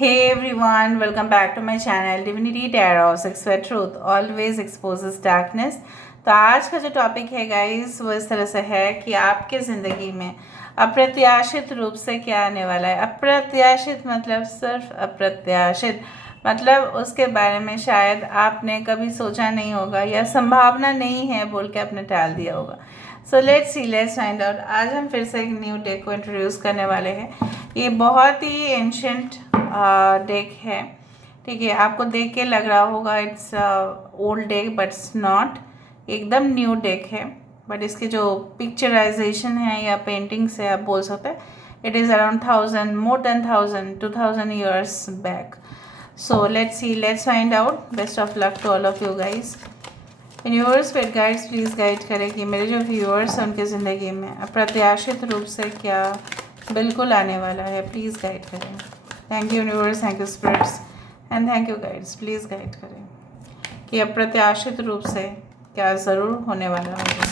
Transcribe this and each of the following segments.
Hey everyone, welcome back to my channel Divinity Tarot Six Where Truth Always Exposes Darkness। तो आज का जो topic है guys वो इस तरह से है कि आपके ज़िंदगी में अप्रत्याशित रूप से क्या आने वाला है। अप्रत्याशित मतलब सिर्फ अप्रत्याशित मतलब उसके बारे में शायद आपने कभी सोचा नहीं होगा या संभावना नहीं है बोल के आपने टाल दिया होगा। सो लेट्स फाइंड आउट। आज हम फिर से एक न्यू डेक को इंट्रोड्यूस करने वाले हैं। ये बहुत ही एंशंट डेक है, ठीक है। आपको देख के लग रहा होगा it's old deck, but it's not, एकदम न्यू डेक है। बट इसके जो पिक्चराइजेशन है या पेंटिंग्स है आप बोल सकते हैं, it is around 1000, more than 2000 years back. So let's find out. Best of luck to all of you guys. Universe paid guides please guide करें कि मेरे जो व्यूअर्स हैं उनकी ज़िंदगी में अप्रत्याशित रूप से क्या बिल्कुल आने वाला है। प्लीज़ गाइड करें। Thank you universe, thank you spirits and thank you guides. Please guide करें कि अप्रत्याशित रूप से क्या ज़रूर होने वाला होगा।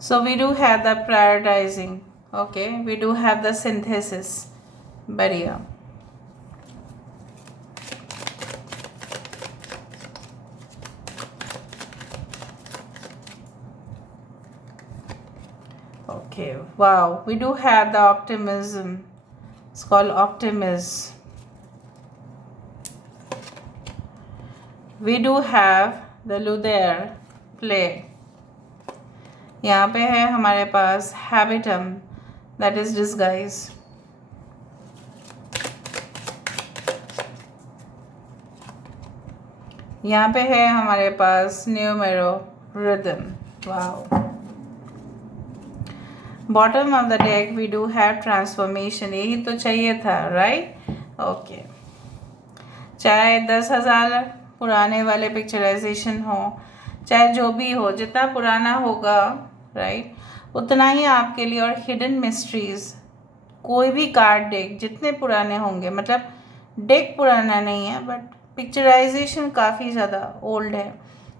So we do have the prioritizing, okay, we do have the synthesis barrier. Okay, wow, we do have the optimism. It's called optimism. We do have the Luther play. यहाँ पे है हमारे पास हैबिटम, दैट इज डिस्गाइज। यहाँ पे है हमारे पास numero rhythm. Wow. Bottom of the deck we do have transformation. यही तो चाहिए था, राइट? ओके। चाहे 10,000 पुराने वाले पिक्चराइजेशन हो, चाहे जो भी हो, जितना पुराना होगा राइट, उतना ही आपके लिए। और हिडन मिस्ट्रीज, कोई भी कार्ड डेक जितने पुराने होंगे, मतलब डेक पुराना नहीं है बट पिक्चराइजेशन काफ़ी ज़्यादा ओल्ड है।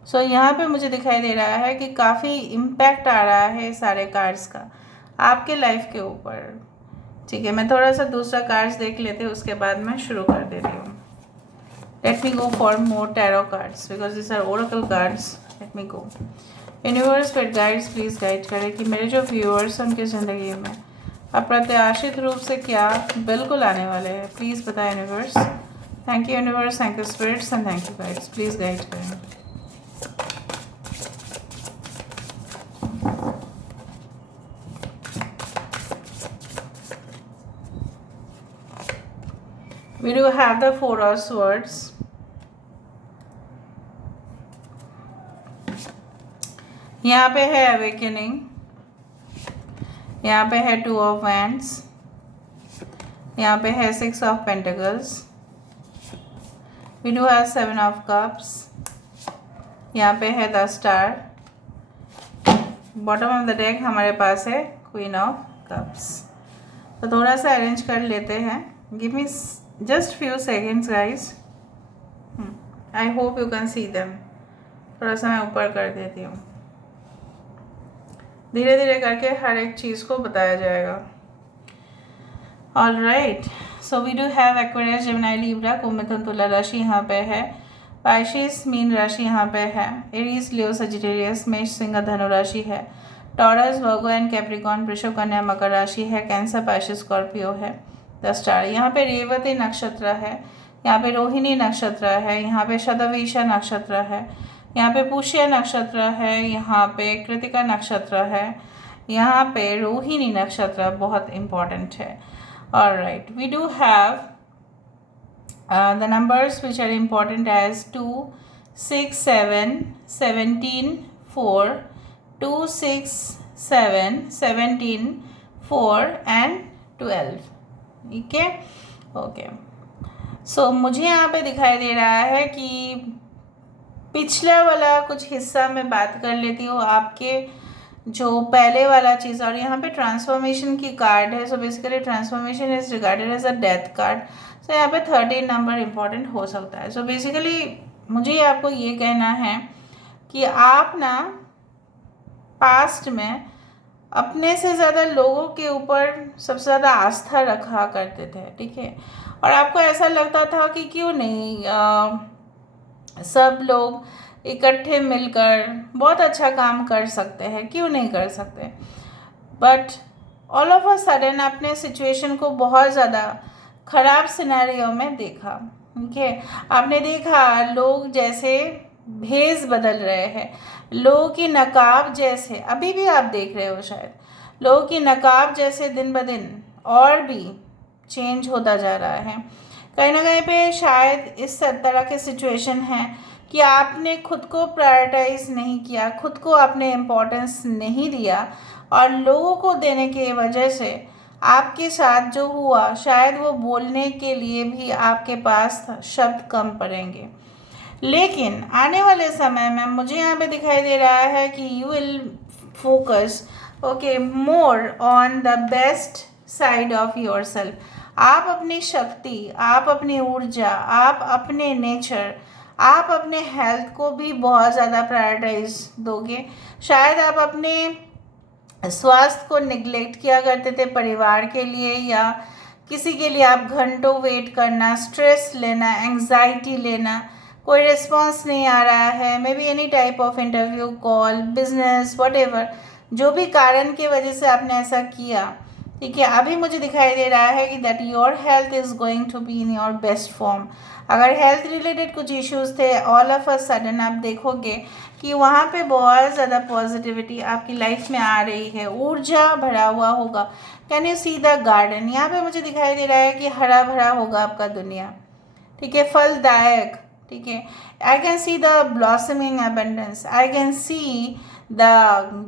सो यहाँ पे मुझे दिखाई दे रहा है कि काफ़ी इम्पैक्ट आ रहा है सारे कार्ड्स का आपके लाइफ के ऊपर, ठीक है। मैं थोड़ा सा दूसरा कार्ड्स देख लेते हैं, उसके बाद मैं शुरू कर देती हूँ। Let me go for more tarot cards because this are oracle cards. Let me go. Universe paid guides please guide करें कि मेरे जो व्यूअर्स हैं उनकी ज़िंदगी में अप्रत्याशित रूप से क्या बिल्कुल आने वाले हैं। प्लीज़ बताएं universe. Thank you universe, thank you spirits and thank you guides. Please guide करें। We do have the Four of Swords. यहाँ पे है अवेकनिंग, यहाँ पे है टू ऑफ वैंड्स, यहाँ पे है 6 of pentacles, we do have 7 of cups, यहाँ पे है the star. Bottom of the deck हमारे पास है क्वीन ऑफ कप्स। तो थोड़ा सा अरेंज कर लेते हैं। Give me just few seconds guys. I hope you can see them. थोड़ा सा मैं ऊपर कर देती हूँ, धीरे धीरे करके हर एक चीज़ को बताया जाएगा। All right, so we do have Aquarius, Gemini, Libra, Kumbh, Mithun, Tula राशि यहाँ पे है। पाइसेस मीन राशि यहाँ पे है। एरीज, लियो, सजिटेरियस, मेष, सिंह, धनु राशि है। टॉरस, वर्गो एंड कैप्रिकॉन, वृषभ, कन्या, मकर राशि है। कैंसर, पाइसेस, स्कॉर्पियो है। The star. यहाँ पे रेवती नक्षत्र है, यहाँ पे रोहिणी नक्षत्र है, यहाँ पे शतभिषा नक्षत्र है, यहाँ पे पुष्य नक्षत्र है, यहाँ पे कृतिका नक्षत्र है, यहाँ पे रोहिणी नक्षत्र बहुत इम्पॉर्टेंट है। Alright, we do have the numbers which are important as 2, 6, 7, 17, 4, 2, 6, 7, 17, 4 and 12, ठीक है। ओके, सो मुझे यहाँ पे दिखाई दे रहा है कि पिछला वाला कुछ हिस्सा मैं बात कर लेती हूँ, आपके जो पहले वाला चीज़। और यहाँ पे ट्रांसफॉर्मेशन की कार्ड है। So basically transformation is regarded as a death card. So यहाँ पे 13 नंबर इम्पॉर्टेंट हो सकता है। सो बेसिकली मुझे आपको ये कहना है कि आप ना पास्ट में अपने से ज़्यादा लोगों के ऊपर सबसे ज़्यादा आस्था रखा करते थे, ठीक है। और आपको ऐसा लगता था कि क्यों नहीं सब लोग इकट्ठे मिलकर बहुत अच्छा काम कर सकते हैं, क्यों नहीं कर सकते। But all of a sudden आपने सिचुएशन को बहुत ज़्यादा ख़राब सिनेरियो में देखा, ठीक है। आपने देखा लोग जैसे भेष बदल रहे हैं, लोगों की नकाब जैसे, अभी भी आप देख रहे हो शायद, लोगों की नकाब जैसे दिन ब दिन और भी चेंज होता जा रहा है। कहीं ना कहीं पे शायद इस तरह के सिचुएशन है कि आपने खुद को प्रायोरिटाइज नहीं किया, खुद को आपने इम्पोर्टेंस नहीं दिया, और लोगों को देने की वजह से आपके साथ जो हुआ शायद वो बोलने के लिए भी आपके पास शब्द कम पड़ेंगे। लेकिन आने वाले समय में मुझे यहाँ पे दिखाई दे रहा है कि you will focus okay more on the best side of your self. आप अपनी शक्ति, आप अपनी ऊर्जा, आप अपने नेचर, आप अपने हेल्थ को भी बहुत ज़्यादा प्रायोरिटाइज दोगे। शायद आप अपने स्वास्थ्य को निगलेक्ट किया करते थे परिवार के लिए, या किसी के लिए आप घंटों वेट करना, स्ट्रेस लेना, एंग्जाइटी लेना, कोई रिस्पॉन्स नहीं आ रहा है, may be any type of interview, call, business, whatever, जो भी कारण की वजह से आपने ऐसा किया, ठीक है। अभी मुझे दिखाई दे रहा है कि that your health is going to be in your best form. अगर हेल्थ रिलेटेड कुछ इश्यूज थे, ऑल ऑफ अ सडन आप देखोगे कि वहाँ पे बहुत ज़्यादा पॉजिटिविटी आपकी लाइफ में आ रही है, ऊर्जा भरा हुआ होगा। Can you see the garden? यहाँ पे मुझे दिखाई दे रहा है कि हरा भरा होगा आपका दुनिया, ठीक है, फलदायक, ठीक है। I can see the blossoming abundance, I can see the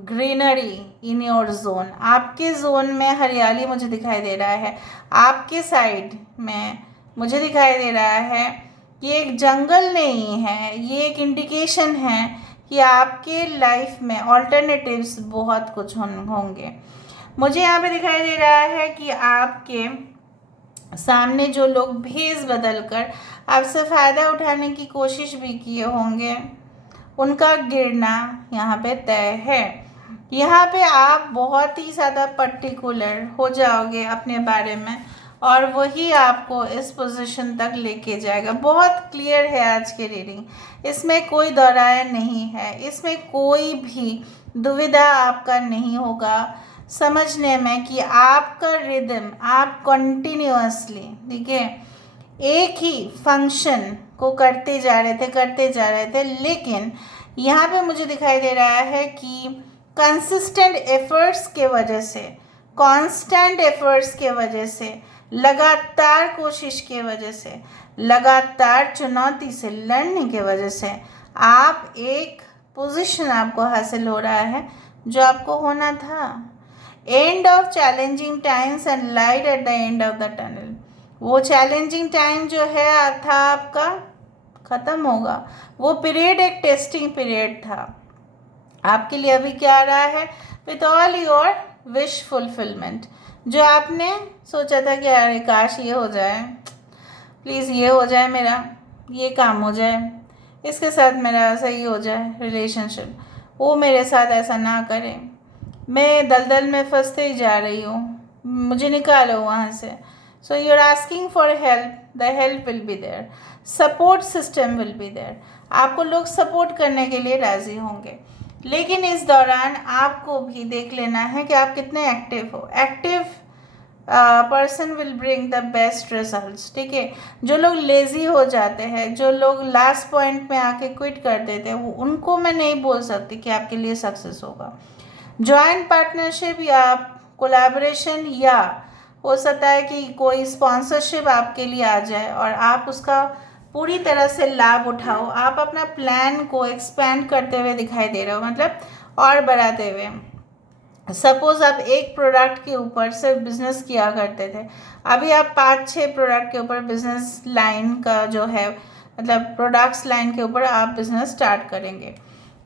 greenery in your zone. आपके जोन में हरियाली मुझे दिखाई दे रहा है। आपके साइड में मुझे दिखाई दे रहा है कि एक जंगल नहीं है, ये एक इंडिकेशन है कि आपके लाइफ में ऑल्टरनेटिव्स बहुत कुछ होंगे। मुझे यहाँ पे दिखाई दे रहा है कि आपके सामने जो लोग भेष बदल कर आपसे फ़ायदा उठाने की कोशिश भी किए होंगे, उनका गिरना यहाँ पे तय है। यहाँ पे आप बहुत ही ज़्यादा पर्टिकुलर हो जाओगे अपने बारे में, और वही आपको इस पोजीशन तक लेके जाएगा। बहुत क्लियर है आज की रीडिंग, इसमें कोई दोहराया नहीं है, इसमें कोई भी दुविधा आपका नहीं होगा समझने में कि आपका रिदम, आप कंटिन्यूअसली, ठीक है, एक ही फंक्शन को करते जा रहे थे। लेकिन यहाँ पे मुझे दिखाई दे रहा है कि कंसिस्टेंट एफर्ट्स के वजह से, कांस्टेंट एफर्ट्स के वजह से, लगातार कोशिश के वजह से, लगातार चुनौती से लड़ने के वजह से आप एक पोजीशन आपको हासिल हो रहा है जो आपको होना था। End of challenging times and light at the end of the tunnel. वो चैलेंजिंग टाइम जो है था आपका ख़त्म होगा। वो पीरियड एक टेस्टिंग पीरियड था आपके लिए। अभी क्या आ रहा है? With all your wish fulfilment. जो आपने सोचा था कि अरे काश ये हो जाए, प्लीज़ ये हो जाए, मेरा ये काम हो जाए, इसके साथ मेरा सही हो जाए रिलेशनशिप, वो मेरे साथ ऐसा ना करे, मैं दलदल में फंसते ही जा रही हूँ, मुझे निकालो वहाँ से। So you are asking for help, the help will be there, support system will be there. आपको लोग सपोर्ट करने के लिए राज़ी होंगे, लेकिन इस दौरान आपको भी देख लेना है कि आप कितने एक्टिव हो। Active person will bring the best results, ठीक है। जो लोग लेज़ी हो जाते हैं, जो लोग लास्ट पॉइंट में आके क्विट कर देते हैं, वो उनको मैं नहीं बोल सकती कि आपके लिए सक्सेस होगा। जॉइंट पार्टनरशिप या कोलैबोरेशन, या हो सकता है कि कोई स्पॉन्सरशिप आपके लिए आ जाए और आप उसका पूरी तरह से लाभ उठाओ। आप अपना प्लान को एक्सपेंड करते हुए दिखाई दे रहे हो, मतलब और बढ़ाते हुए। सपोज़ आप एक प्रोडक्ट के ऊपर सिर्फ बिजनेस किया करते थे, अभी आप 5-6 प्रोडक्ट के ऊपर बिजनेस लाइन का जो है, मतलब प्रोडक्ट्स लाइन के ऊपर आप बिजनेस स्टार्ट करेंगे।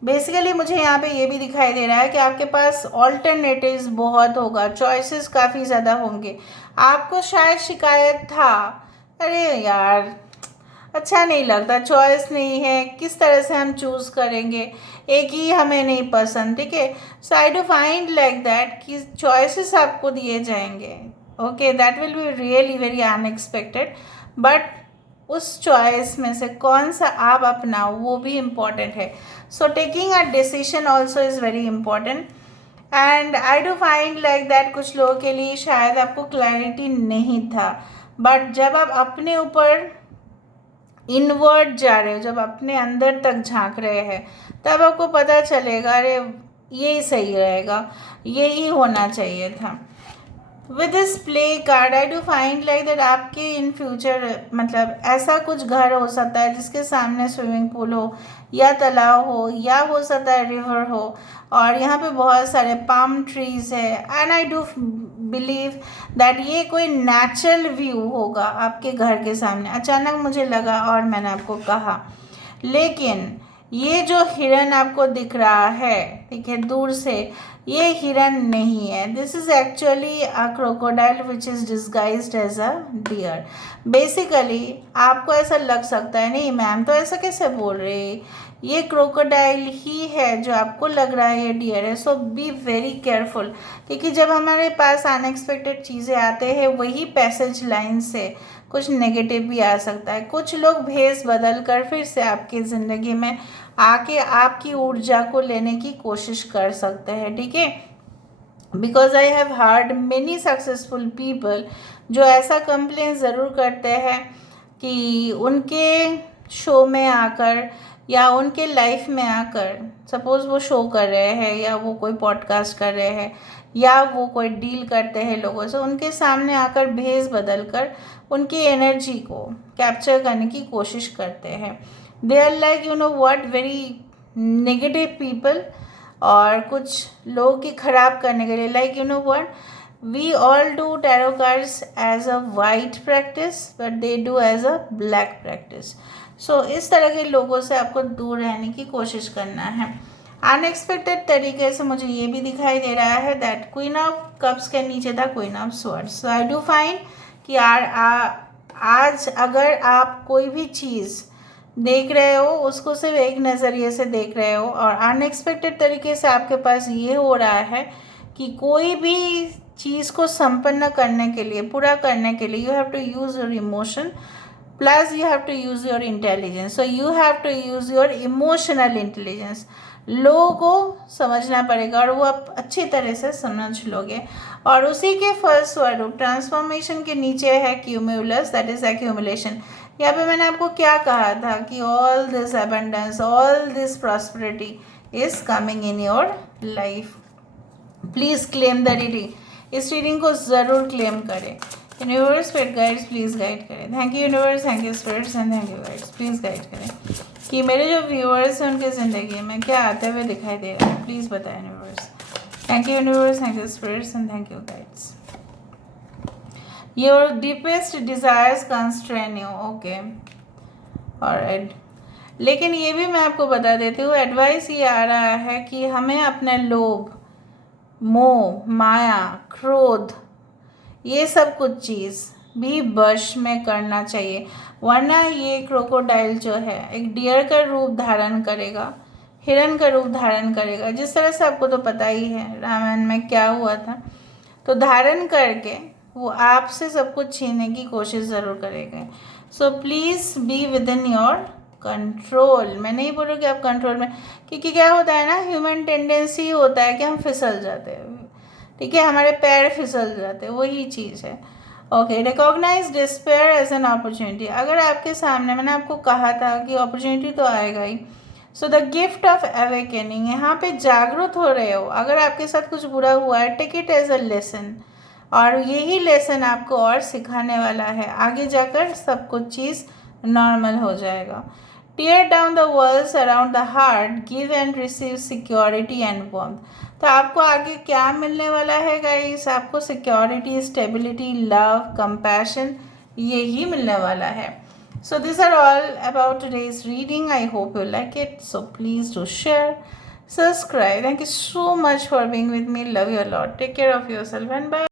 बेसिकली मुझे यहाँ पे ये भी दिखाई दे रहा है कि आपके पास ऑल्टरनेटिव्स बहुत होगा, चॉइसेस काफ़ी ज़्यादा होंगे। आपको शायद शिकायत था, अरे यार अच्छा नहीं लगता, चॉइस नहीं है, किस तरह से हम चूज़ करेंगे, एक ही हमें नहीं पसंद, ठीक है। So I do find like that कि चॉइसेस आपको दिए जाएंगे, okay, that will be really very unexpected, but उस चॉइस में से कौन सा आप अपनाओ वो भी इम्पॉर्टेंट है। So taking a decision also is very important, and I do find like that कुछ लोगों के लिए शायद आपको क्लैरिटी नहीं था, बट जब आप अपने ऊपर इनवर्ड जा रहे हो, जब अपने अंदर तक झांक रहे हैं, तब आपको पता चलेगा अरे ये सही रहेगा, यही होना चाहिए था। With this play card I do find like that आपके इन फ्यूचर मतलब ऐसा कुछ घर हो सकता है जिसके सामने स्विमिंग पूल हो या तालाब हो या हो सकता है रिवर हो, और यहाँ पे बहुत सारे पाम ट्रीज है, and I do believe that ये कोई नेचुरल व्यू होगा आपके घर के सामने। अचानक मुझे लगा और मैंने आपको कहा, लेकिन ये जो हिरन आपको दिख रहा है, ठीक है, दूर से, ये हिरन नहीं है, this is actually a crocodile which is disguised as a deer. Basically आपको ऐसा लग सकता है नहीं मैम तो ऐसा कैसे बोल रही, ये क्रोकोडाइल ही है जो आपको लग रहा है ये डियर है। सो बी वेरी केयरफुल, क्योंकि जब हमारे पास अनएक्सपेक्टेड चीज़ें आते हैं वही पैसेज लाइन से कुछ नेगेटिव भी आ सकता है। कुछ लोग भेस बदल कर फिर से आपकी ज़िंदगी में आके आपकी ऊर्जा को लेने की कोशिश कर सकते हैं, ठीक है। Because I have heard many successful people जो ऐसा कंप्लेन ज़रूर करते हैं कि उनके शो में आकर या उनके लाइफ में आकर, सपोज़ वो शो कर रहे हैं या वो कोई पॉडकास्ट कर रहे हैं या वो कोई डील करते हैं लोगों से, उनके सामने आकर भेस बदल कर उनकी एनर्जी को कैप्चर करने की कोशिश करते हैं। They are like you know what very negative people, और कुछ लोगों की ख़राब करने के लिए like you know what we all do tarot cards as a white practice but they do as a black practice. So इस तरह के लोगों से आपको दूर रहने की कोशिश करना है। अनएक्सपेक्टेड तरीके से मुझे ये भी दिखाई दे रहा है दैट क्वीन ऑफ कप्स के नीचे था queen of swords. So I do find कि आज अगर आप कोई भी चीज़ देख रहे हो उसको सिर्फ एक नज़रिए से देख रहे हो, और अनएक्सपेक्टेड तरीके से आपके पास ये हो रहा है कि कोई भी चीज़ को संपन्न करने के लिए, पूरा करने के लिए, you have to use your emotion plus you have to use your intelligence. So you have to use your emotional intelligence. लोगों को समझना पड़ेगा और वो आप अच्छी तरह से समझ लोगे, और उसी के फर्स्ट स्वरूप ट्रांसफॉर्मेशन के नीचे है क्यूमुलस, दैट इज एक्यूमुलेशन। यहाँ पे मैंने आपको क्या कहा था कि all this abundance, all this prosperity is coming in your life. Please claim the reading, इस रीडिंग को ज़रूर क्लेम करें। Universe spirit guides please guide करें। Thank you universe, thank you spirits and thank you guides, please guide करें कि मेरे जो viewers हैं उनके ज़िंदगी में क्या आते हुए दिखाई दे रहा है, प्लीज़ बताएं universe. Thank you universe, thank you spirits and thank you guides. Your deepest desires constrain you, okay alright. लेकिन ये भी मैं आपको बता देती हूँ, एडवाइस ये आ रहा है कि हमें अपने लोभ, मोह, माया, क्रोध, ये सब कुछ चीज़ भी वश में करना चाहिए, वरना ये क्रोकोडाइल जो है एक डियर का रूप धारण करेगा, हिरन का रूप धारण करेगा। जिस तरह से आपको तो पता ही है रामायण में क्या हुआ था, तो धारण करके वो आपसे सब कुछ छीनने की कोशिश ज़रूर करेगा। So please be with in your control. मैं नहीं बोल रही कि आप कंट्रोल में, क्योंकि क्या होता है ना, ह्यूमन टेंडेंसी होता है कि हम फिसल जाते हैं, ठीक है, हमारे पैर फिसल जाते हैं, वही चीज़ है। Okay, recognize despair as an opportunity. अगर आपके सामने, मैंने आपको कहा था कि अपॉर्चुनिटी तो आएगा ही। So the gift of awakening, यहाँ पे जागरूक हो रहे हो, अगर आपके साथ कुछ बुरा हुआ है, take it as a lesson, और यही लेसन आपको और सिखाने वाला है, आगे जाकर सब कुछ चीज़ नॉर्मल हो जाएगा। Tear down the walls around the heart, give and receive security and warmth. तो आपको आगे क्या मिलने वाला है गाइस, आपको सिक्योरिटी, स्टेबिलिटी, लव, कंपैशन, यही मिलने वाला है। So this are all about today's reading. I hope you like it, so please do share, subscribe. Thank you so much for being with me, love you a lot, take care of yourself and bye.